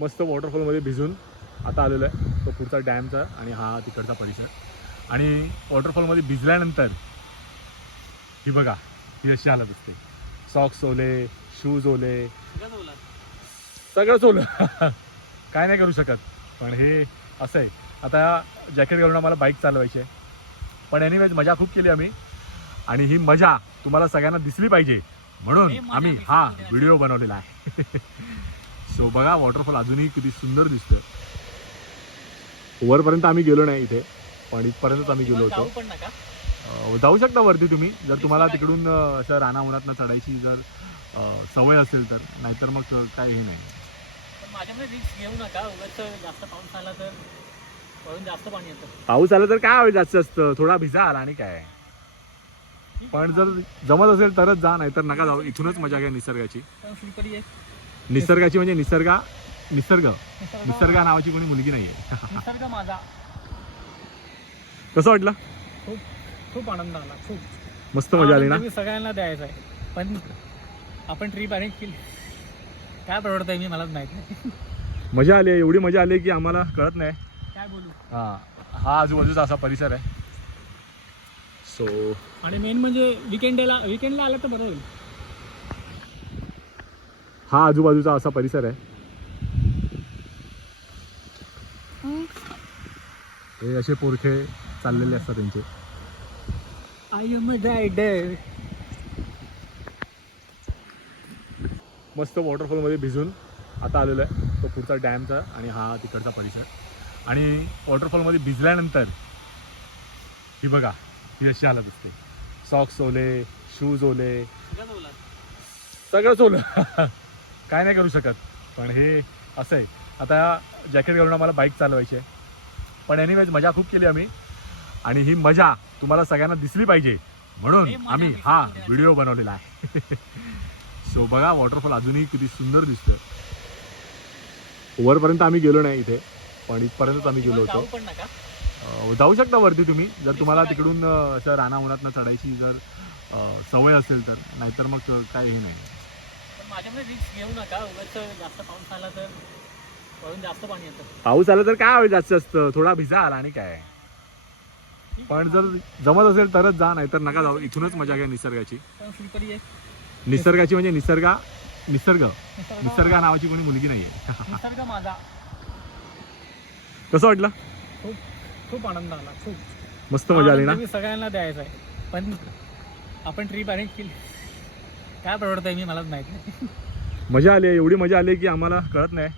मस्त वॉटरफॉलमध्ये भिजून आता आलेलो आहे तो पुढचा डॅमचा आणि हा तिकडचा परिसर. आणि वॉटरफॉलमध्ये भिजल्यानंतर ही बघा ही अशी हालत असते. सॉक्स ओले, शूज ओले, सगळंच ओलं. काय नाही करू शकत. पण हे असं आहे. आता जॅकेट घालून आम्हाला बाईक चालवायची आहे. पण एनिवेज मजा खूप केली आम्ही आणि ही मजा तुम्हाला सगळ्यांना दिसली पाहिजे म्हणून आम्ही हा व्हिडिओ बनवलेला आहे. सो बघा वॉटरफॉल अजूनही किती सुंदर दिसतोय. वरपर्यंत आम्ही गेलो नाही इथे, पण इथपर्यंत आम्ही गेलो होतो. जाऊ शकता वरती तुम्ही जर तुम्हाला तिकडून असं राना उन्हातनं चढायची जर सवय असेल तर. नाहीतर मग काय हे नाही. माझ्यामध्ये रिस्क घेऊ नका. उगाच जास्त पाऊस आला तर वरून जास्त पाणी येतं. पाऊस आला तर काय होईल जास्त असतं, थोडा भिजाल आणि काय. पण जर जमत असेल तरच जा, नाहीतर नका जाऊ. इथूनच मजा घ्या निसर्गाची. निसर्गाची म्हणजे निसर्ग नावाची कोणी मुलगी नाहीये. निसर्ग माझा. कसं वाटलं? खूप खूप आनंद आला. खूप मस्त मजा आली ना. मी सगळ्यांना द्यायचा आहे. पण आपण ट्रिप अरेंज केली काय परवडत आहे मी मलाच माहित नाही. मजा आली, एवढी मजा आली की आम्हाला कळत नाही काय बोलू. हा आजूबाजूचा असा परिसर आहे. सो आणि मेन म्हणजे विकेंडला आला तर बरं होईल. हा आजूबाजूचा असा परिसर आहे. हे असे पोरखे चाललेले असतात त्यांचे. I am a rider. मस्त वॉटरफॉलमध्ये भिजून आता आलेलो आहे तो पुढचा डॅमचा आणि हा तिकडचा परिसर. आणि वॉटरफॉलमध्ये भिजल्यानंतर ही बघा ही अशी हालत असते. सॉक्स ओले, शूज ओले, सगळंच ओलं. काय नाही करू शकत. पण हे असं आहे. आता जॅकेट घालून आम्हाला बाईक चालवायची आहे. पण एनिवेज मजा खूप केली आम्ही आणि ही मजा तुम्हाला सगळ्यांना दिसली पाहिजे म्हणून आम्ही हा व्हिडिओ बनवलेला आहे. सो बघा वॉटरफॉल अजूनही किती सुंदर दिसतोय. वरपर्यंत आम्ही गेलो नाही इथे, पण इथपर्यंत आम्ही गेलो होतो. जाऊ शकता वरती तुम्ही जर तुम्हाला तिकडून असं राना उन्हातनं चढायची जर सवय असेल तर. नाहीतर मग काय हे नाही. माझ्यामध्ये रिस्क घेऊ नका. उगाच जास्त पाऊस आला तर वरून जास्त पाणी येतं. पाऊस आला तर काय होईल जास्त असतं, थोडा भिजाल आणि काय. पण जर जमत असेल तरच जा, नाहीतर नका जाऊ. इथूनच मजा घ्या निसर्गाची. निसर्गाची म्हणजे निसर्ग नावाची कोणी मुलगी नाहीये. निसर्ग माझा. कसं वाटलं? खूप खूप आनंद आला. खूप मस्त मजा आली ना. मी सगळ्यांना द्यायचा आहे. पण आपण ट्रिप अरेंज केली काय परवडत आहे मी मलाच माहित नाही. मजा आली, एवढी मजा आली की आम्हाला कळत नाही.